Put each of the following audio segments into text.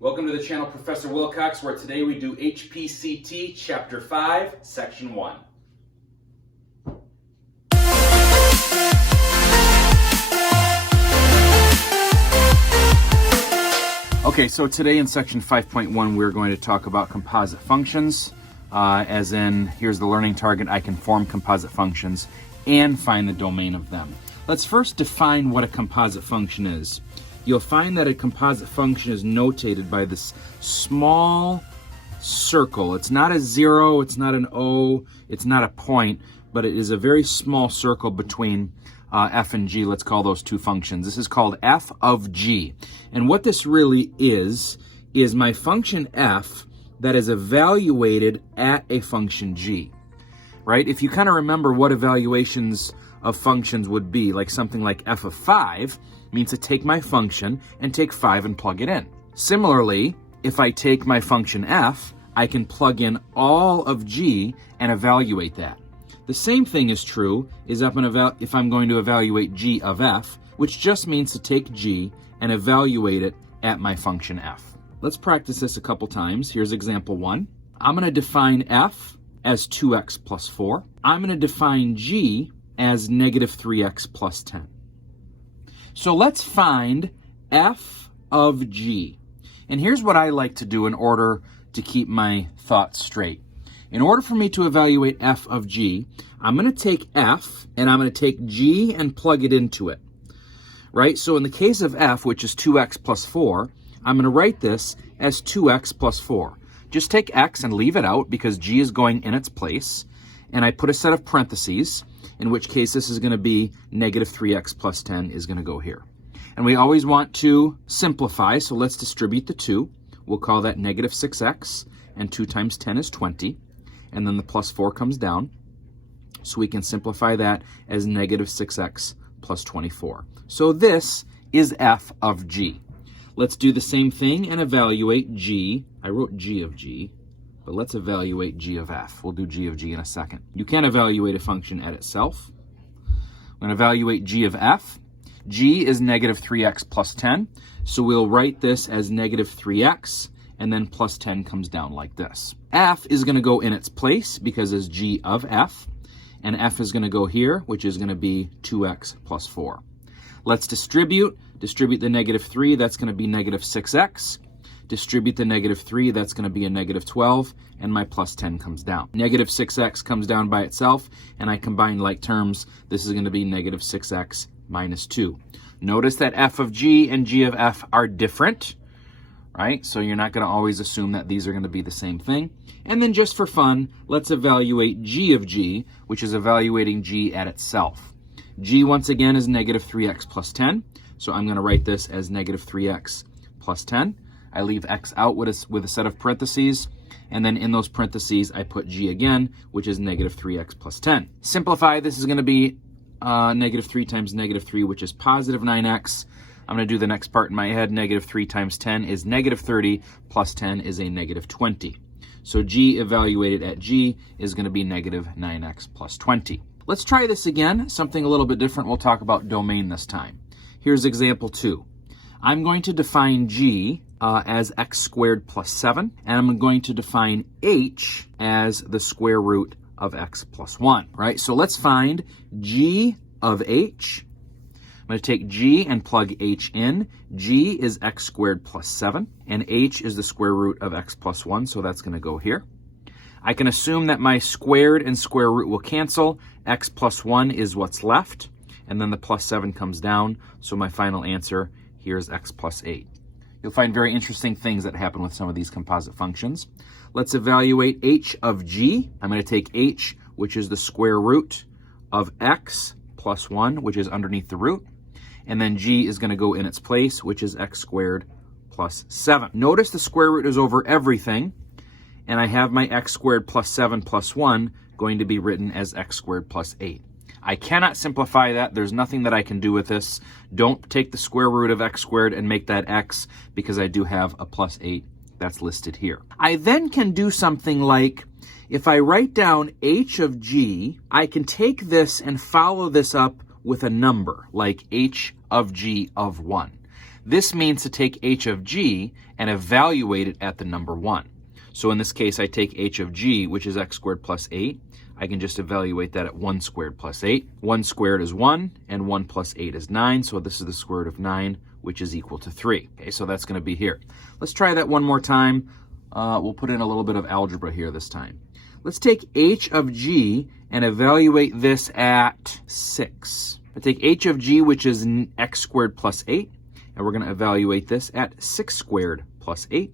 Welcome to the channel, Professor Wilcox, where today we do HPCT Chapter 5, Section 1. Okay, so today in Section 5.1 we're going to talk about composite functions, as in, here's the learning target, I can form composite functions and find the domain of them. Let's first define what a composite function is. You'll find that a composite function is notated by this small circle. It's not a zero, it's not an O, it's not a point, but it is a very small circle between f and g. Let's call those two functions. This is called f of g. And what this really is my function f that is evaluated at a function g, right? If you kind of remember what evaluations of functions would be, like something like f of 5 means to take my function and take 5 and plug it in. Similarly, if I take my function f, I can plug in all of g and evaluate that. The same thing is true if I'm going to evaluate g of f, which just means to take g and evaluate it at my function f. Let's practice this a couple times. Here's example 1. I'm going to define f as 2x plus 4. I'm going to define g as negative 3x plus 10. So let's find f of g. And here's what I like to do in order to keep my thoughts straight. In order for me to evaluate f of g, I'm going to take f and I'm going to take g and plug it into it. Right? So in the case of f, which is 2x plus 4, I'm going to write this as 2x plus 4. Just take x and leave it out because g is going in its place. And I put a set of parentheses, in which case this is going to be negative 3x plus 10 is going to go here. And we always want to simplify, so let's distribute the 2. We'll call that negative 6x, and 2 times 10 is 20. And then the plus 4 comes down, so we can simplify that as negative 6x plus 24. So this is f of g. Let's do the same thing and evaluate g. I wrote g of g. But let's evaluate g of f. We'll do g of g in a second. You can't evaluate a function at itself. I'm going to evaluate g of f. G is negative 3x plus 10. So we'll write this as negative 3x, and then plus 10 comes down like this. F is going to go in its place because it's g of f. And f is going to go here, which is going to be 2x plus 4. Let's distribute. Distribute the negative 3. That's going to be negative 6x. Distribute the negative 3, that's going to be a negative 12, and my plus 10 comes down. Negative 6x comes down by itself, and I combine like terms. This is going to be negative 6x minus 2. Notice that f of g and g of f are different, right? So you're not going to always assume that these are going to be the same thing. And then just for fun, let's evaluate g of g, which is evaluating g at itself. G, once again, is negative 3x plus 10, so I'm going to write this as negative 3x plus 10. I leave x out with a set of parentheses, and then in those parentheses I put g again, which is negative 3x plus 10. Simplify, this is going to be negative 3 times negative 3, which is positive 9x. I'm going to do the next part in my head. Negative 3 times 10 is negative 30, plus 10 is a negative 20. So g evaluated at g is going to be negative 9x plus 20. Let's try this again, something a little bit different. We'll talk about domain this time. Here's example 2. I'm going to define g as x squared plus 7, and I'm going to define h as the square root of x plus 1, right? So let's find g of h. I'm going to take g and plug h in. G is x squared plus 7, and h is the square root of x plus 1, so that's going to go here. I can assume that my squared and square root will cancel. X plus 1 is what's left, and then the plus 7 comes down, so my final answer here is x plus 8. You'll find very interesting things that happen with some of these composite functions. Let's evaluate h of g. I'm going to take h, which is the square root of x plus 1, which is underneath the root. And then g is going to go in its place, which is x squared plus 7. Notice the square root is over everything, and I have my x squared plus 7 plus 1 going to be written as x squared plus 8. I cannot simplify that. There's nothing that I can do with this. Don't take the square root of x squared and make that x, because I do have a plus 8 that's listed here. I then can do something like, if I write down h of g, I can take this and follow this up with a number, like h of g of 1. This means to take h of g and evaluate it at the number 1. So in this case, I take h of g, which is x squared plus 8. I can just evaluate that at 1 squared plus 8. 1 squared is 1, and 1 plus 8 is 9, so this is the square root of 9, which is equal to 3. Okay, so that's going to be here. Let's try that one more time. We'll put in a little bit of algebra here this time. Let's take h of g and evaluate this at 6. I take h of g, which is x squared plus 8, and we're going to evaluate this at 6 squared plus 8.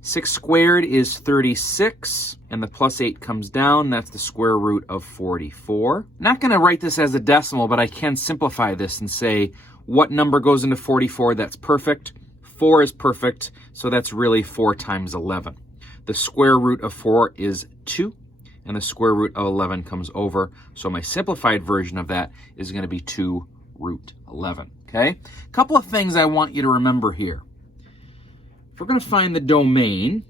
6 squared is 36, and the plus 8 comes down. That's the square root of 44. Not going to write this as a decimal, but I can simplify this and say what number goes into 44. That's perfect. 4 is perfect, so that's really 4 times 11. The square root of 4 is 2, and the square root of 11 comes over. So my simplified version of that is going to be 2 root 11. Okay? A couple of things I want you to remember here. If we're going to find the domain,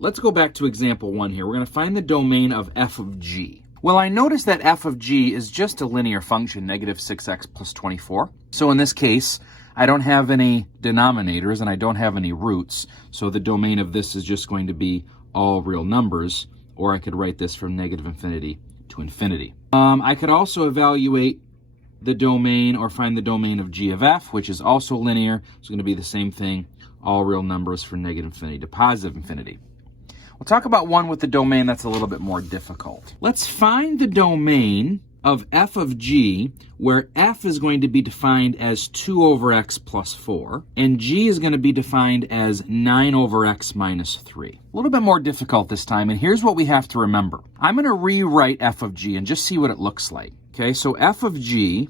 let's go back to example 1 here. We're going to find the domain of f of g. Well, I notice that f of g is just a linear function, negative 6x plus 24. So in this case, I don't have any denominators and I don't have any roots. So the domain of this is just going to be all real numbers, or I could write this from negative infinity to infinity. I could also evaluate the domain or find the domain of g of f, which is also linear. It's going to be the same thing. All real numbers from negative infinity to positive infinity. We'll talk about one with the domain that's a little bit more difficult. Let's find the domain of f of g, where f is going to be defined as 2 over x plus 4, and g is going to be defined as 9 over x minus 3. A little bit more difficult this time, and here's what we have to remember. I'm going to rewrite f of g and just see what it looks like. Okay, so f of g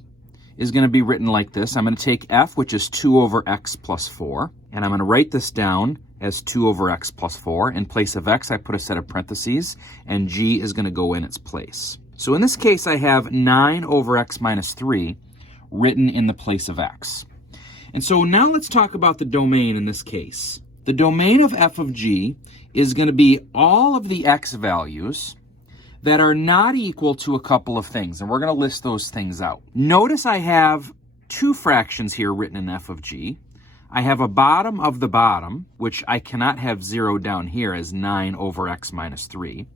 is going to be written like this. I'm going to take f, which is 2 over x plus 4, and I'm going to write this down as 2 over x plus 4. In place of x, I put a set of parentheses, and g is going to go in its place. So in this case, I have 9 over x minus 3 written in the place of x. And so now let's talk about the domain in this case. The domain of f of g is going to be all of the x values that are not equal to a couple of things, and we're going to list those things out. Notice I have 2 fractions here written in f of g. I have a bottom of the bottom, which I cannot have 0 down here as 9 over x minus 3.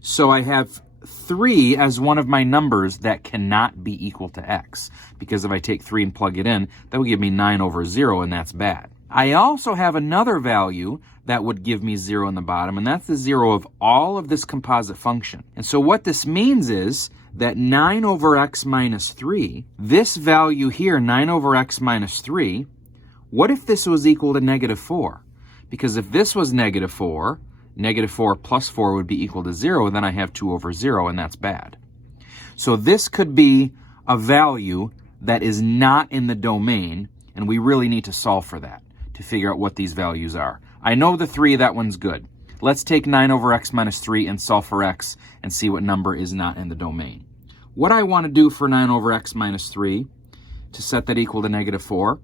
So I have 3 as one of my numbers that cannot be equal to x, because if I take 3 and plug it in, that would give me 9 over 0, and that's bad. I also have another value that would give me 0 in the bottom, and that's the 0 of all of this composite function. And so what this means is that 9 over x minus 3, this value here, 9 over x minus 3, what if this was equal to negative 4? Because if this was negative 4 plus 4 would be equal to 0, then I have 2 over 0, and that's bad. So this could be a value that is not in the domain, and we really need to solve for that to figure out what these values are. I know the 3, that one's good. Let's take 9 over x minus 3 and solve for x and see what number is not in the domain. What I want to do for 9 over x minus 3 to set that equal to negative 4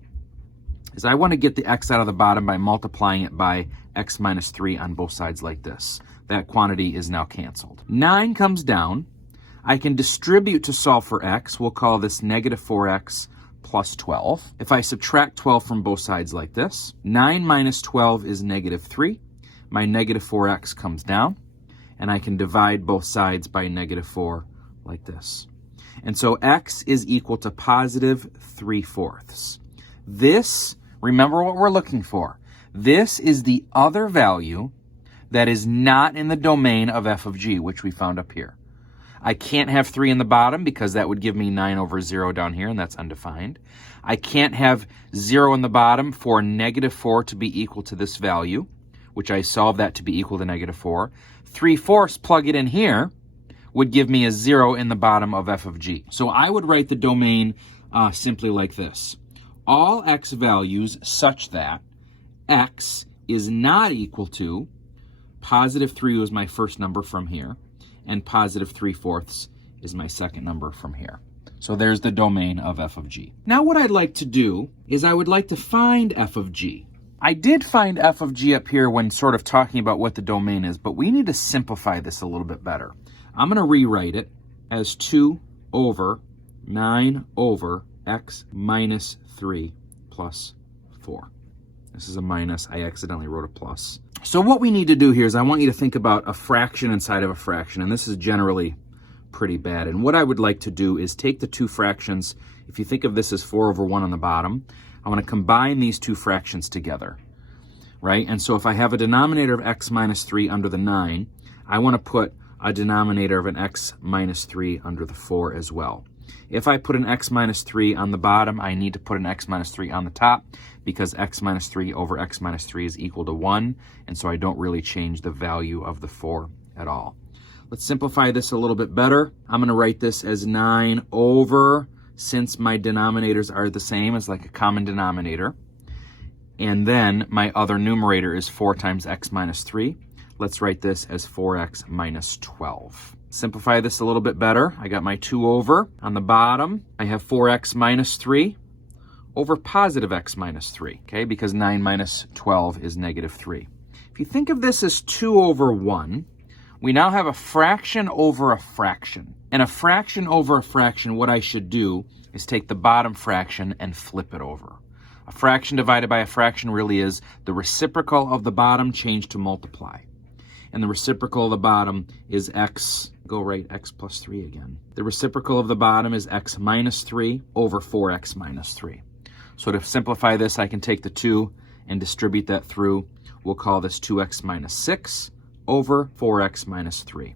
is I want to get the x out of the bottom by multiplying it by x minus 3 on both sides like this. That quantity is now canceled. 9 comes down. I can distribute to solve for x. We'll call this negative 4x plus 12. If I subtract 12 from both sides like this, 9 minus 12 is negative 3. My negative 4x comes down, and I can divide both sides by negative 4 like this. And so x is equal to positive 3/4. This, remember what we're looking for. This is the other value that is not in the domain of f of g, which we found up here. I can't have 3 in the bottom because that would give me 9 over 0 down here, and that's undefined. I can't have 0 in the bottom for negative 4 to be equal to this value, which I solved that to be equal to negative 4. 3/4, plug it in here, would give me a 0 in the bottom of f of g. So I would write the domain simply like this. All x values such that x is not equal to positive 3 was my first number from here, and positive 3/4 is my second number from here. So there's the domain of f of g. Now what I'd like to do is I would like to find f of g. I did find f of g up here when sort of talking about what the domain is, but we need to simplify this a little bit better. I'm going to rewrite it as 2 over 9 over x minus 3 plus 4. This is a minus. I accidentally wrote a plus. So what we need to do here is I want you to think about a fraction inside of a fraction, and this is generally pretty bad. And what I would like to do is take the two fractions. If you think of this as 4 over 1 on the bottom, I want to combine these two fractions together, right? And so if I have a denominator of x minus 3 under the 9, I want to put a denominator of an x minus 3 under the 4 as well. If I put an x minus 3 on the bottom, I need to put an x minus 3 on the top because x minus 3 over x minus 3 is equal to 1, and so I don't really change the value of the 4 at all. Let's simplify this a little bit better. I'm going to write this as 9 over, since my denominators are the same as like a common denominator, and then my other numerator is 4 times x minus 3. Let's write this as 4x minus 12. Simplify this a little bit better. I got my 2 over. On the bottom, I have 4x minus 3 over positive x minus 3, okay? Because 9 minus 12 is negative 3. If you think of this as 2 over 1, we now have a fraction over a fraction. And a fraction over a fraction, what I should do is take the bottom fraction and flip it over. A fraction divided by a fraction really is the reciprocal of the bottom changed to multiply. And the reciprocal of the bottom is x, go right, x plus 3 again. The reciprocal of the bottom is x minus 3 over 4x minus 3. So to simplify this, I can take the 2 and distribute that through. We'll call this 2x minus 6 over 4x minus 3.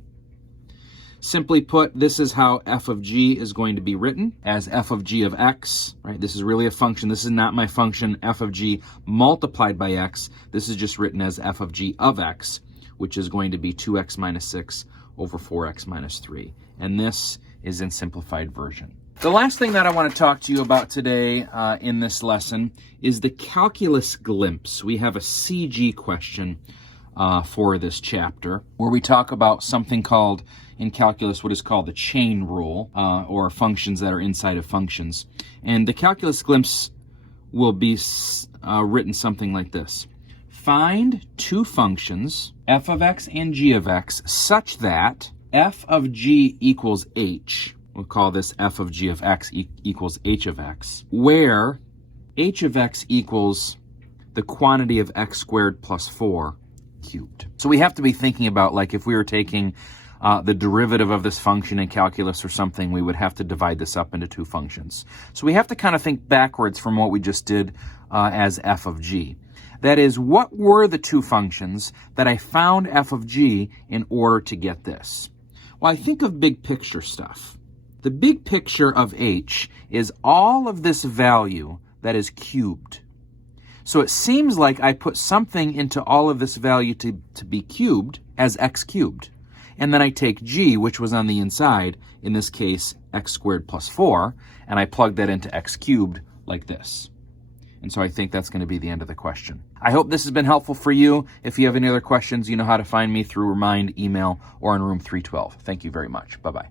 Simply put, this is how f of g is going to be written as f of g of x, right? This is really a function. This is not my function f of g multiplied by x. This is just written as f of g of x, which is going to be 2x minus 6 over 4x minus 3. And this is in simplified version. The last thing that I want to talk to you about today in this lesson is the calculus glimpse. We have a CG question for this chapter where we talk about something called, in calculus, what is called the chain rule, or functions that are inside of functions. And the calculus glimpse will be written something like this. Find two functions, f of x and g of x, such that f of g equals h. We'll call this f of g of x equals h of x, where h of x equals the quantity of x squared plus 4 cubed. So we have to be thinking about, like, if we were taking the derivative of this function in calculus or something, we would have to divide this up into two functions. So we have to kind of think backwards from what we just did as f of g. That is, what were the two functions that I found f of g in order to get this? Well, I think of big picture stuff. The big picture of h is all of this value that is cubed. So it seems like I put something into all of this value to be cubed as x cubed. And then I take g, which was on the inside, in this case, x squared plus 4, and I plug that into x cubed like this. And so I think that's going to be the end of the question. I hope this has been helpful for you. If you have any other questions, you know how to find me through Remind, email, or in room 312. Thank you very much. Bye-bye.